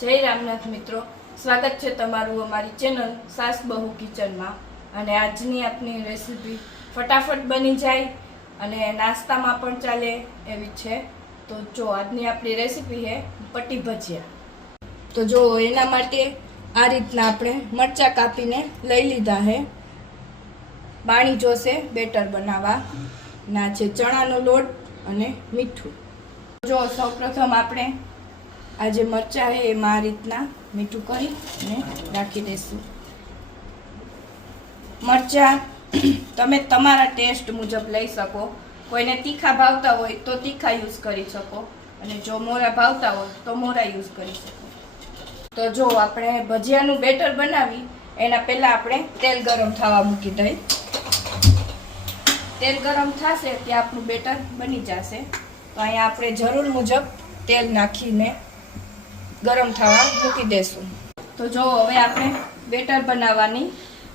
જય રામનાથ મિત્રો, સ્વાગત છે તમારું અમારી ચેનલ સાસ બહુ કિચનમાં। અને આજની આપની રેસીપી ફટાફટ બની જાય અને નાસ્તામાં પણ ચાલે એવી છે। તો જો આજની આપણી રેસીપી છે પટ્ટી ભજીયા। તો જો એના માટે આ રીતના આપણે મરચાં કાપીને લઈ લીધા છે। પાણી જોશે બેટર બનાવવા ના છે, ચણાનો લોટ અને મીઠું। જો સૌપ્રથમ આપણે આ જે મરચાં છે એમાં આ રીતના મીઠું કરી અને રાખી દઈશું। મરચાં તમે તમારા ટેસ્ટ મુજબ લઈ શકો। કોઈને તીખા ભાવતા હોય તો તીખા યુઝ કરી શકો અને જો મોરા ભાવતા હોય તો મોરા યુઝ કરી શકો। તો જો આપણે ભજીયાનું બેટર બનાવી એના પહેલાં આપણે તેલ ગરમ થવા મૂકી દઈએ। તેલ ગરમ થશે ત્યાં આપણું બેટર બની જશે। તો અહીંયા આપણે જરૂર મુજબ તેલ નાખીને ગરમ થવા મૂકી દેશું। તો જો હવે આપણે બેટર બનાવવાની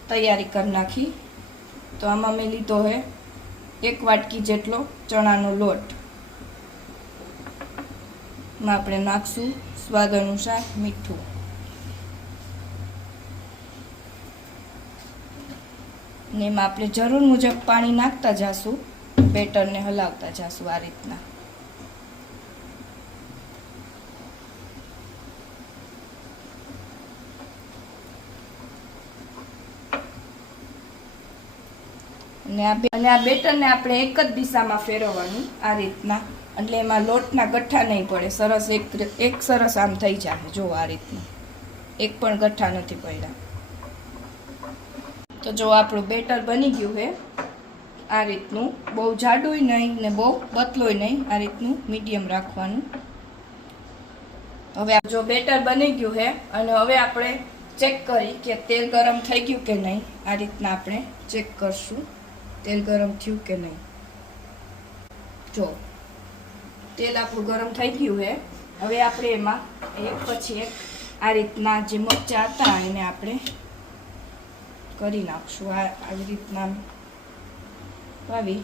તૈયારી કરી નાખી। તો આમાં મેં લીધો છે 1 વાટકી જેટલો ચણાનો લોટ। માં આપણે નાખશું સ્વાદ અનુસાર મીઠું ને એમાં આપણે જરૂર મુજબ પાણી નાખતા જાશું, બેટરને હલાવતા જાશું આ રીતના। અને આ બેટરને આપણે એક જ દિશામાં ફેરવવાનું આ રીતના, એટલે એમાં લોટના ગઠ્ઠા નહીં પડે। સરસ એક સરસ આમ થઈ જાય। જો આ રીતના એક પણ ગઠ્ઠા નથી પડ્યા। તો જો આપણું બેટર બની ગયું છે આ રીતનું, બહુ જાડુંય નહીં ને બહુ પતલુંય નહીં, આ રીતનું મીડિયમ રાખવાનું। હવે જો બેટર બની ગયું છે અને હવે આપણે ચેક કરી કે તેલ ગરમ થઈ ગયું કે નહીં। આ રીતના આપણે ચેક કરશું તેલ ગરમ થયું કે નહીં। જો તેલ આપણું ગરમ થઈ ગયું છે। હવે આપણે એમાં એક પછી એક આ રીતના જે મરચાં હતા એને આપણે કરી નાખશું। આવી રીતના વાવી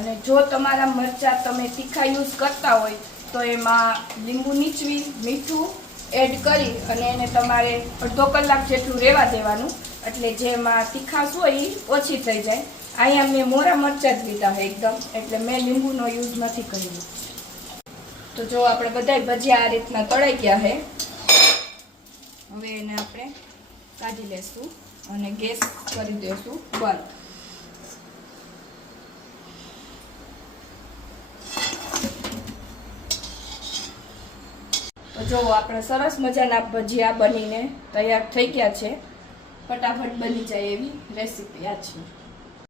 અને જો તમારા મરચાં તમે તીખા યુઝ કરતા હોય તો એમાં લીંબુ નીચવી મીઠું એડ કરી અને એને તમારે અડધો કલાક જેટલું રહેવા દેવાનું, એટલે જેમાં તીખાશ હોય એ ઓછી થઈ જાય। અહીંયા મેં મોરા મરચાં જ લીધા છે એકદમ, એટલે મેં લીંબુનો યુઝ નથી કર્યો। તો જો આપણે બધાય ભજીયા આ રીતના તળાઈ ગયા છે। હવે એને આપણે કાઢી લેશું અને ગેસ કરી દઈશું બંધ। જો આપણે સરસ મજાના ભજીયા બનીને તૈયાર થઈ ગયા છે। ફટાફટ બની જાય એવી રેસીપી આ છે।